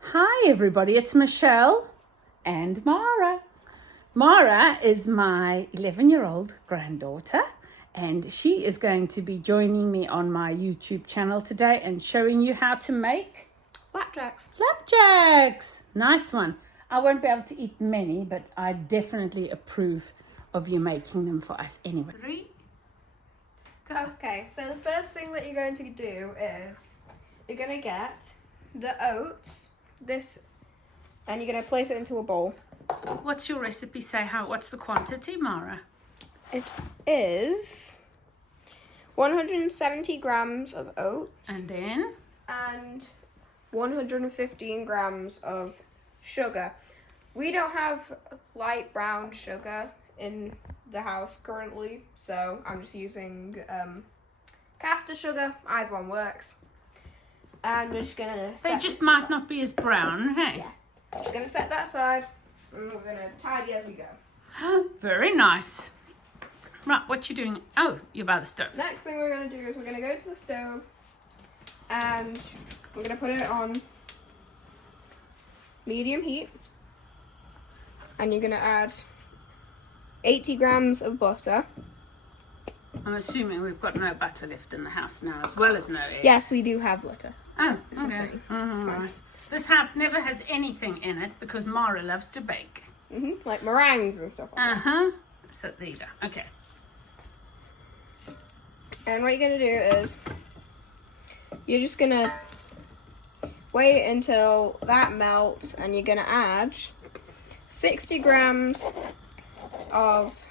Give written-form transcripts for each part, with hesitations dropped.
Hi everybody, it's Michelle and Mara. Mara is my 11-year-old granddaughter and she is going to be joining me on my YouTube channel today and showing you how to make Flapjacks. flapjacks. Nice one. I won't be able to eat many, but I definitely approve of you making them for us anyway. 3, go. Okay, so the first thing that you're going to do is you're going to get the oats, and you're going to place it into a bowl. What's your recipe say? What's the quantity, Mara? It is 170 grams of oats And then? and 115 grams of sugar. We don't have light brown sugar in the house currently, so I'm just using caster sugar. Either one works. And we're just gonna. They just might not be as brown, hey? Yeah. Just gonna set that aside, and we're gonna tidy as we go. Very nice. Right, what you doing? Oh, you're by the stove. Next thing we're gonna do is we're gonna go to the stove, and we're gonna put it on medium heat, and you're gonna add 80 grams of butter. I'm assuming we've got no butter left in the house now, as well as no eggs. Yes, we do have butter. Oh, Just okay. saying. Right. This house never has anything in it because Mara loves to bake. Like meringues and stuff like that. So there you go. Okay. And what you're gonna do is you're just gonna wait until that melts, and you're gonna add 60 grams of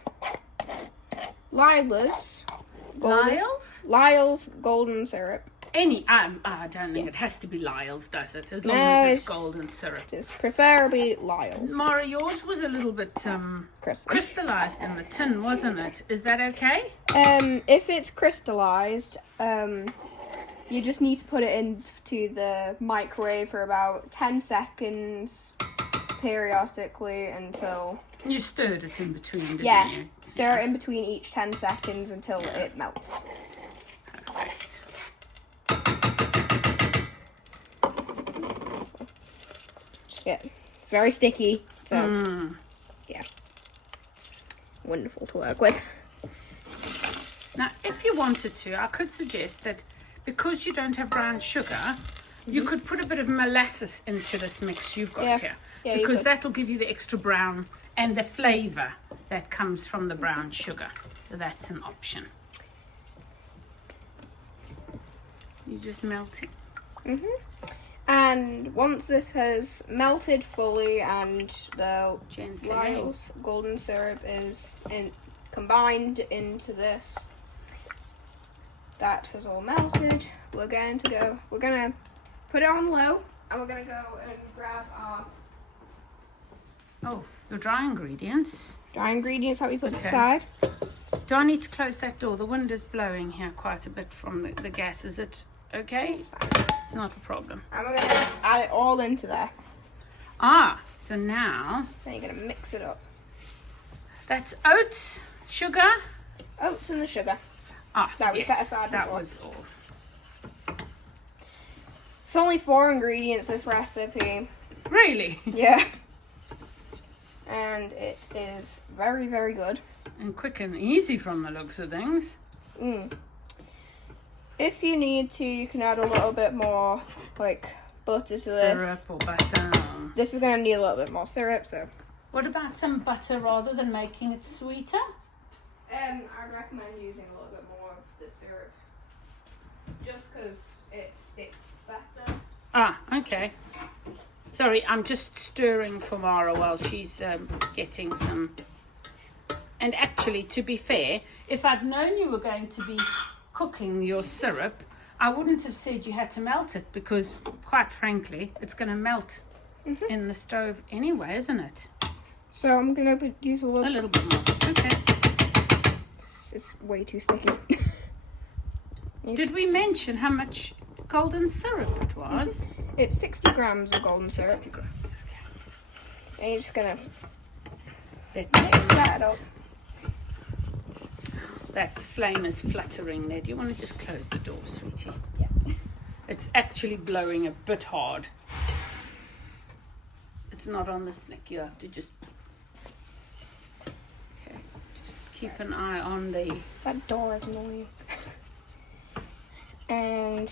Lila's golden syrup. I don't think it has to be Lyle's, does it? As long as it's golden syrup. Just preferably Lila's. Mara, yours was a little bit crystallized in the tin, wasn't it? Is that okay? If it's crystallized, you just need to put it into the microwave for about 10 seconds periodically until... You stirred it in between, didn't you? Stir it in between each 10 seconds until it melts. Perfect. Yeah, it's very sticky, so yeah, wonderful to work with. Now, if you wanted to, I could suggest that because you don't have brown sugar, you could put a bit of molasses into this mix you've got here. Yeah, because that'll give you the extra brown and the flavour that comes from the brown sugar. So that's an option. You just melt it. And once this has melted fully and the Lyle's golden syrup is combined into this, that has all melted. We're gonna put it on low, and we're gonna go and grab our your dry ingredients. Dry ingredients that we put aside. Do I need to close that door? The wind is blowing here quite a bit from the gas. Is it okay? It's fine. It's not a problem. And we're gonna just add it all into there. So now Then you're gonna mix it up. that's oats, sugar. Oats and the sugar. That we set aside that before. was all. It's only 4 ingredients, this recipe. Really? Yeah. And it is very, very good. And quick and easy from the looks of things. If you need to, you can add a little bit more, like, butter to Syrup this. or butter. This is going to need a little bit more syrup, so... What about some butter rather than making it sweeter? I'd recommend using a little bit more of the syrup. Just because it sticks better. Okay. Sorry, I'm just stirring for Mara while she's getting some. And actually, to be fair, if I'd known you were going to be cooking your syrup, I wouldn't have said you had to melt it because, quite frankly, it's going to melt in the stove anyway, isn't it? So I'm going to use a little bit more. Okay. It's way too sticky. Did we mention how much golden syrup it was? It's 60 grams of golden syrup. 60 grams, okay. And you're just going to mix that up. That flame is fluttering there. Do you want to just close the door, sweetie? Yeah. It's actually blowing a bit hard. it's not on the stick. You have to just... Okay, just keep an eye on the... That door is annoying. And...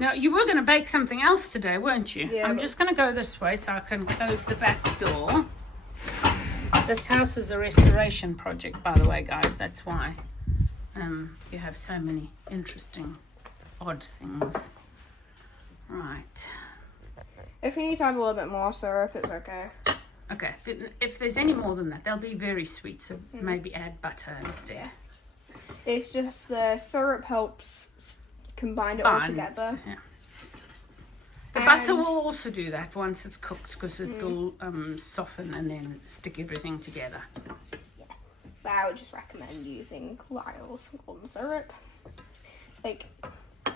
Now, you were going to bake something else today, weren't you? Yeah, I'm just going to go this way so I can close the back door. This house is a restoration project, by the way, guys. That's why you have so many interesting, odd things. Right. If you need to add a little bit more syrup, it's okay. Okay, if there's any more than that, they'll be very sweet, so maybe add butter instead. It's just the syrup helps combine it all together. Yeah. The butter will also do that once it's cooked, because it'll soften and then stick everything together. Yeah. But I would just recommend using Lyle's golden syrup. Like,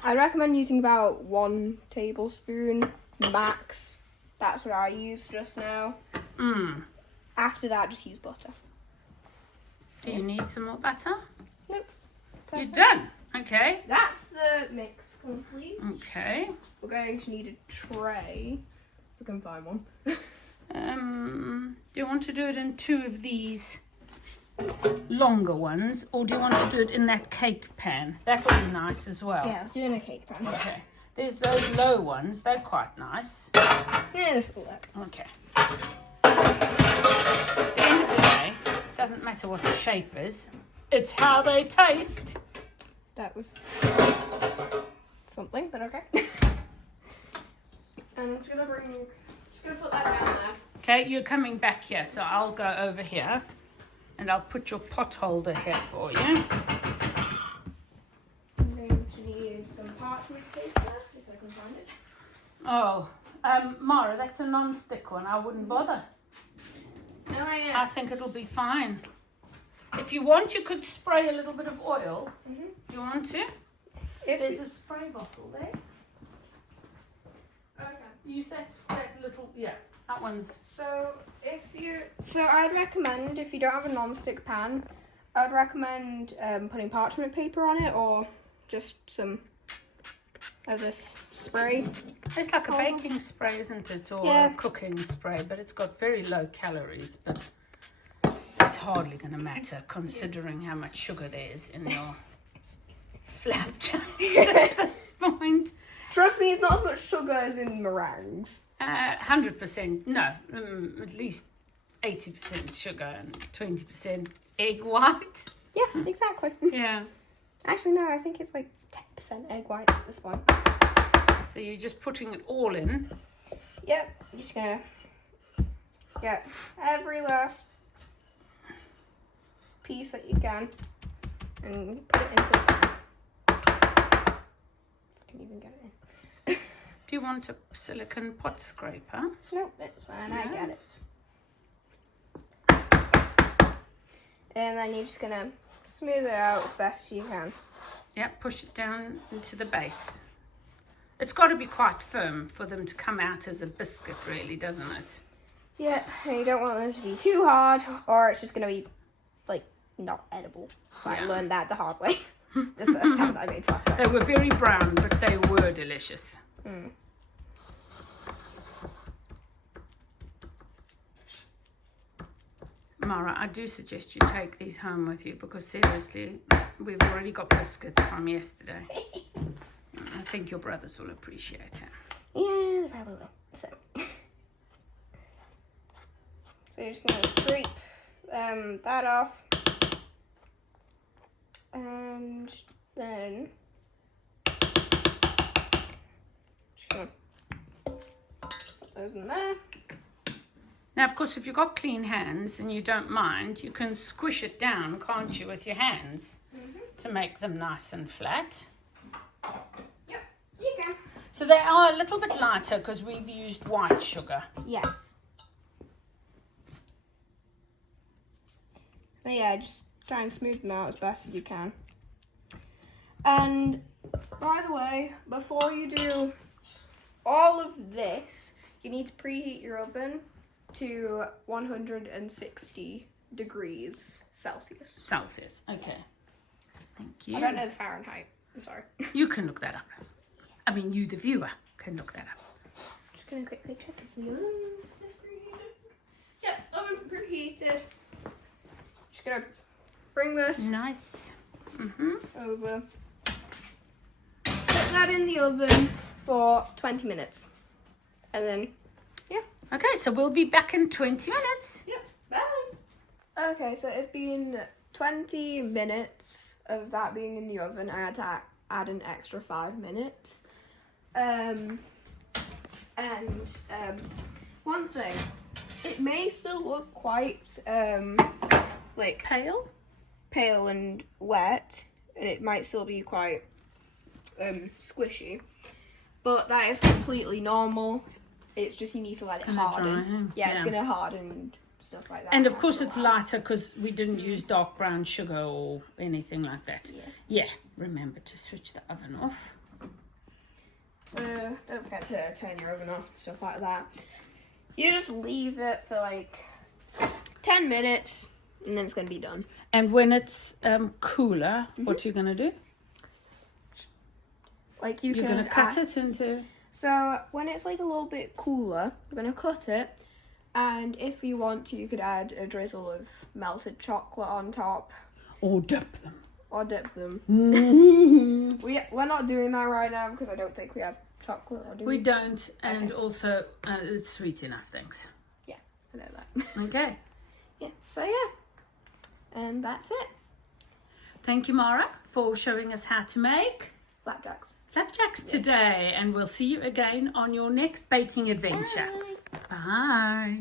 I recommend using about 1 tablespoon max. That's what I used just now. After that, just use butter. Do you need some more butter? Nope. You're Perfect. done. Okay. That's the mix complete. Okay. We're going to need a tray. If we can find one. Do you want to do it in 2 of these longer ones, or do you want to do it in that cake pan? That'll be nice as well. Yeah, let's do it in a cake pan. Okay. There's those low ones. They're quite nice. Yeah, this will work. Okay. At the end of the day, it doesn't matter what the shape is. It's how they taste. That was something, but okay. And I'm just gonna put that down there. Okay, you're coming back here, so I'll go over here and I'll put your pot holder here for you. I'm going to need some parchment paper, if I can find it. Oh, Mara, that's a non-stick one. I wouldn't bother. Oh, yeah. I think it'll be fine. If you want, you could spray a little bit of oil. Do you want to? There's a spray bottle there. Okay. Use that little, yeah, that one's... So I'd recommend, if you don't have a non-stick pan, I'd recommend putting parchment paper on it, or just some of this spray. It's like a baking spray, isn't it? Or a cooking spray, but it's got very low calories, but it's hardly going to matter considering how much sugar there is in your flapjacks at this point. Trust me, it's not as much sugar as in meringues. 100%, no, at least 80% sugar and 20% egg white. Yeah, exactly. Yeah. Actually, no, I think it's like 10% egg whites at this point. So you're just putting it all in. Yep, you're just gonna get every last piece that you can and put it into the pan. If I can even get it in. Do you want a silicone pot scraper? Nope, it's fine, I get it. And then you're just gonna smooth it out as best as you can. Yeah, push it down into the base. It's got to be quite firm for them to come out as a biscuit, really, doesn't it? Yeah, and you don't want them to be too hard, or it's just gonna be like not edible. I learned that the hard way the first time that I made flapjacks. They were very brown, but they were delicious. Mara, I do suggest you take these home with you, because seriously, we've already got biscuits from yesterday. I think your brothers will appreciate it. Yeah, they probably will. So you're just gonna scrape that off, and then just gonna put those in there. Now, of course, if you've got clean hands and you don't mind, you can squish it down, can't you, with your hands to make them nice and flat. Yep, you can. So they are a little bit lighter because we've used white sugar. Yes. So yeah, just try and smooth them out as best as you can. And by the way, before you do all of this, you need to preheat your oven to 160 degrees Celsius. Celsius, okay. Thank you. I don't know the Fahrenheit. I'm sorry. You can look that up. I mean, you, the viewer, can look that up. Just gonna quickly check if the oven is preheated. Yeah, oven preheated. Just gonna bring this Nice. over. Put that in the oven for 20 minutes. And then, yeah. Okay, so we'll be back in 20 minutes. Yep, bye. Okay, so it's been 20 minutes of that being in the oven. I had to add an extra 5 minutes. One thing, it may still look quite like Pale? pale and wet, and it might still be quite squishy, but that is completely normal. It's just you need to let it harden. Yeah, it's gonna harden and stuff like that. And of course it's lighter because we didn't use dark brown sugar or anything like that. Yeah, remember to switch the oven off. Don't forget to turn your oven off and stuff like that. You just leave it for like 10 minutes and then it's going to be done. And when it's cooler, what are you going to do? Like You're going to cut it into... So when it's like a little bit cooler, we're going to cut it. And if you want to, you could add a drizzle of melted chocolate on top. Or dip them. We're not doing that right now because I don't think we have chocolate. Or do we don't, and also it's sweet enough, thanks. Yeah, I know that. Okay. Yeah, so yeah. And that's it. Thank you, Mara, for showing us how to make flapjacks today, and we'll see you again on your next baking adventure. Bye. Bye.